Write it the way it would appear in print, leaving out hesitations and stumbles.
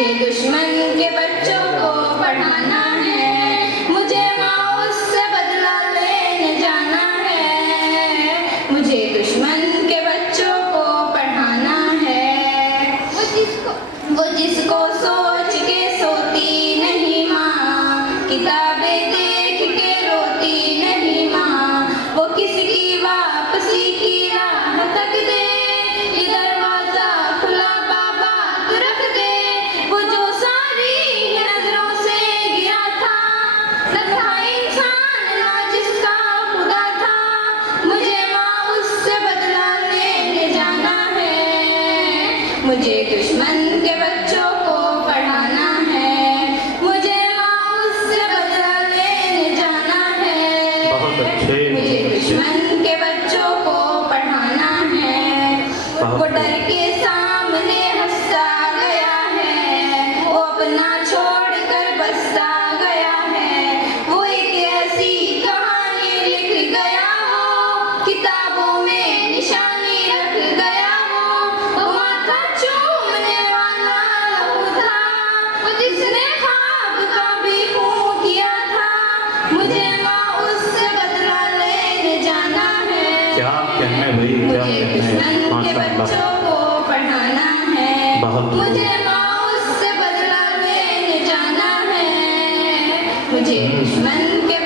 मुझे दुश्मन के बच्चों को पढ़ाना है, मुझे माँ उससे बदला लेने जाना है। मुझे दुश्मन के बच्चों को पढ़ाना है। वो जिसको सोच के सोती नहीं माँ, किताबें देख के रोती नहीं माँ, वो किसी की वापसी की राह तक दे, ये दरवाजा खुला बाबा तू रख दे। वो जो सारी नजरों से गिरा था, न था इंसान ना जिसका खुदा था, मुझे माँ उससे बदला लेने जाना है। मुझे दुश्मन के बच्चों को पढ़ाना है, मुझे माँ उससे बदला लेने जाना है। बहुत अच्छे। मुझे दुश्मन के बच्चों को पढ़ाना है। वो डर के सामने हंसता गया है, वो अपना छोड़ कर बसता गया है। वो एक ऐसी कहानी लिख गया हो, किताबों में निशानी रख गया हो। वो माथा चूमने वाला लहू था, वो जिसने ख्वाब का भी खून किया था, मुझे माँ उससे बदला लेने जाना है। क्या कहने भाई, क्या मुझे कहने, दुश्मन के माशाअल्लाह। बच्चों को पढ़ाना है, बहुत मुझे माँ उससे बदला लेने जाना है। मुझे दुश्मन के